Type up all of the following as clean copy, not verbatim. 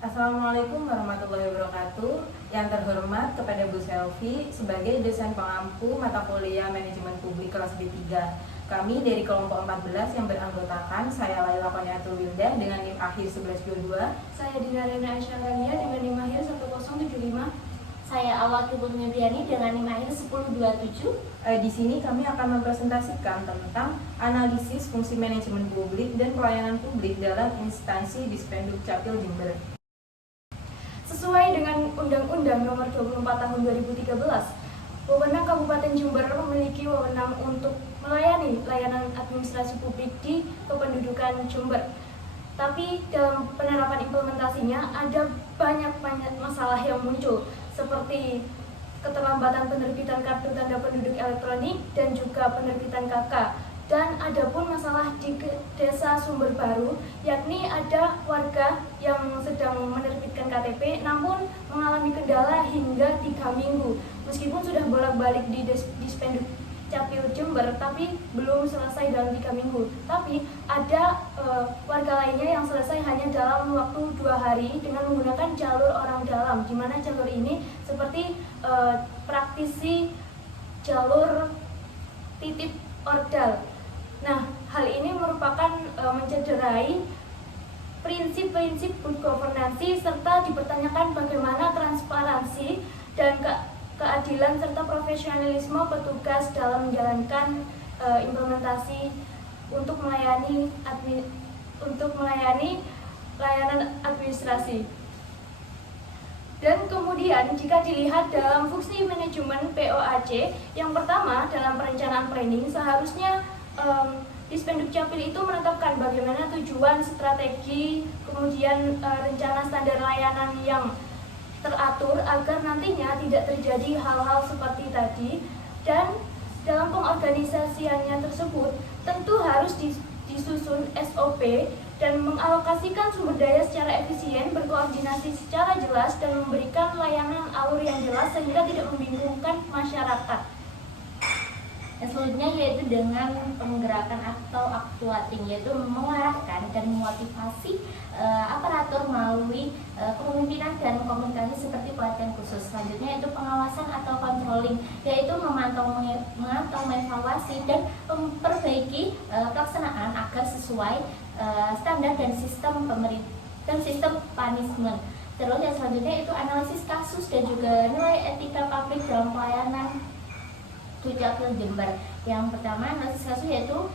Assalamualaikum warahmatullahi wabarakatuh. Yang terhormat kepada Bu Selvi sebagai dosen pengampu mata kuliah Manajemen Publik kelas B3. Kami dari kelompok 14 yang beranggotakan saya Laila Qoniatul Wildah dengan NIM akhir 1122. Saya Dina Rena Aisyah dengan NIM akhir 1075. Saya Awal Kibul Mebriani dengan NIM akhir 1027. Di sini kami akan mempresentasikan tentang analisis fungsi manajemen publik dan pelayanan publik dalam instansi Dispenduk Capil Jember. Sesuai dengan Undang-Undang Nomor 24 Tahun 2013, wewenang Kabupaten Jember memiliki wewenang untuk melayani layanan administrasi publik di kependudukan Jember. Tapi dalam penerapan implementasinya ada banyak masalah yang muncul, seperti keterlambatan penerbitan kartu tanda penduduk elektronik dan juga penerbitan KK. Dan ada pun masalah di desa Sumber Baru, yakni ada warga yang sedang menerbitkan KTP namun mengalami kendala hingga 3 minggu. Meskipun sudah bolak-balik di Dispenduk Capil Jember, tapi belum selesai dalam 3 minggu. Tapi ada warga lainnya yang selesai hanya dalam waktu 2 hari dengan menggunakan jalur orang dalam, di mana jalur ini seperti praktisi jalur titip ordal. Nah, hal ini merupakan mencederai prinsip-prinsip good governance serta dipertanyakan bagaimana transparansi dan keadilan serta profesionalisme petugas dalam menjalankan implementasi untuk melayani layanan administrasi. Dan kemudian jika dilihat dalam fungsi manajemen POAJ, yang pertama dalam perencanaan planning seharusnya Dispenduk Capil itu menetapkan bagaimana tujuan, strategi, kemudian rencana standar layanan yang teratur agar nantinya tidak terjadi hal-hal seperti tadi. Dan dalam pengorganisasiannya tersebut tentu harus disusun SOP dan mengalokasikan sumber daya secara efisien, berkoordinasi secara jelas, dan memberikan layanan alur yang jelas sehingga tidak membingungkan masyarakat. Yang selanjutnya yaitu dengan penggerakan atau actuating, yaitu mengarahkan dan memotivasi aparatur melalui kepemimpinan dan komunikasi seperti pelatihan khusus. Selanjutnya yaitu pengawasan atau controlling, yaitu memantau, mengevaluasi dan memperbaiki pelaksanaan agar sesuai standar dan sistem punishment. Terus yang selanjutnya itu analisis kasus dan juga nilai etika publik dalam pelayanan Dukcapil Jember. Yang pertama analisis kasus yaitu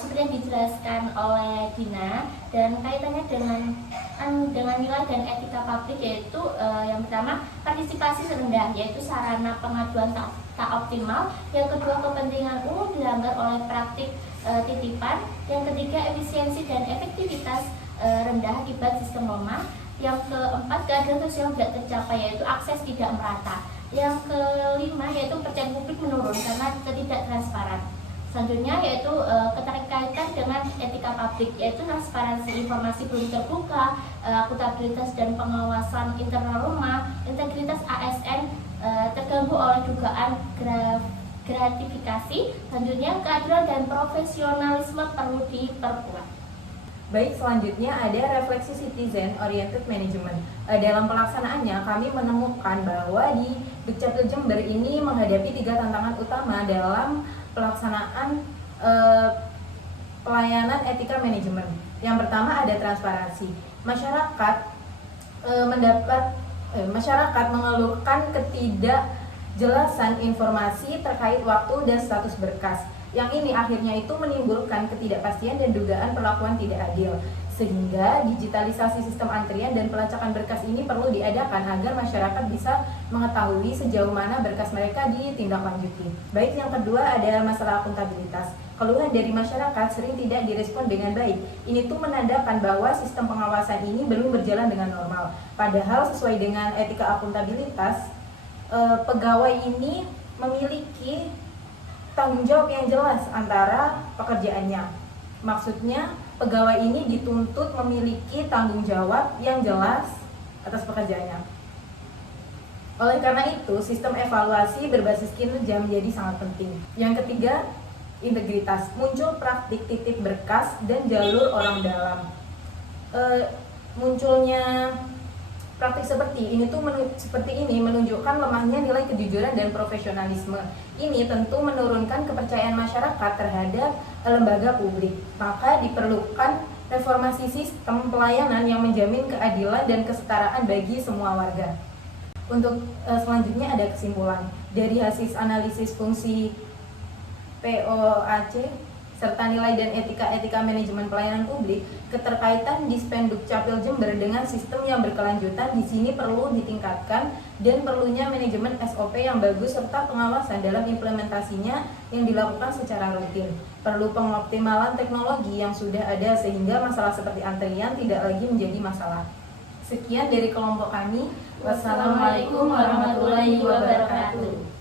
seperti yang dijelaskan oleh Dina, dan kaitannya dengan nilai dan etika publik yaitu yang pertama partisipasi rendah, yaitu sarana pengaduan tak optimal. Yang kedua kepentingan umum dilanggar oleh praktik titipan. Yang ketiga efisiensi dan efektivitas rendah akibat sistem lemah. Yang keempat keadilan sosial tidak tercapai, yaitu akses tidak merata. Yang kelima yaitu kepercayaan publik menurun karena ketidaktransparan. Selanjutnya yaitu keterkaitan dengan etika publik, yaitu transparansi informasi belum terbuka, akuntabilitas dan pengawasan internal rumah, integritas ASN terganggu oleh dugaan gratifikasi. Selanjutnya keadilan dan profesionalisme perlu diperkuat. Baik, selanjutnya ada refleksi citizen oriented management. Dalam pelaksanaannya kami menemukan bahwa di Dukcapil Jember ini menghadapi 3 tantangan utama dalam pelaksanaan pelayanan etika manajemen. Yang pertama ada transparansi. Masyarakat mengeluhkan ketidakjelasan informasi terkait waktu dan status berkas. Yang ini akhirnya itu menimbulkan ketidakpastian dan dugaan perlakuan tidak adil. Sehingga digitalisasi sistem antrian dan pelacakan berkas ini perlu diadakan agar masyarakat bisa mengetahui sejauh mana berkas mereka ditindaklanjuti. Baik, yang kedua ada masalah akuntabilitas. Keluhan dari masyarakat sering tidak direspon dengan baik. Ini tuh menandakan bahwa sistem pengawasan ini belum berjalan dengan normal. Padahal sesuai dengan etika akuntabilitas, pegawai ini memiliki tanggung jawab yang jelas antara pekerjaannya. Maksudnya pegawai ini dituntut memiliki tanggung jawab yang jelas atas pekerjaannya. Oleh karena itu, sistem evaluasi berbasis kinerja menjadi sangat penting. Yang ketiga, integritas. Muncul praktik titip berkas dan jalur orang dalam. Munculnya Praktik seperti ini menunjukkan lemahnya nilai kejujuran dan profesionalisme. Ini tentu menurunkan kepercayaan masyarakat terhadap lembaga publik. Maka diperlukan reformasi sistem pelayanan yang menjamin keadilan dan kesetaraan bagi semua warga. Untuk selanjutnya ada kesimpulan dari hasil analisis fungsi POAC serta nilai dan etika manajemen pelayanan publik. Keterkaitan Dispenduk Capil Jember dengan sistem yang berkelanjutan di sini perlu ditingkatkan dan perlunya manajemen SOP yang bagus serta pengawasan dalam implementasinya yang dilakukan secara rutin. Perlu pengoptimalan teknologi yang sudah ada sehingga masalah seperti antrian tidak lagi menjadi masalah. Sekian dari kelompok kami. Wassalamualaikum warahmatullahi wabarakatuh.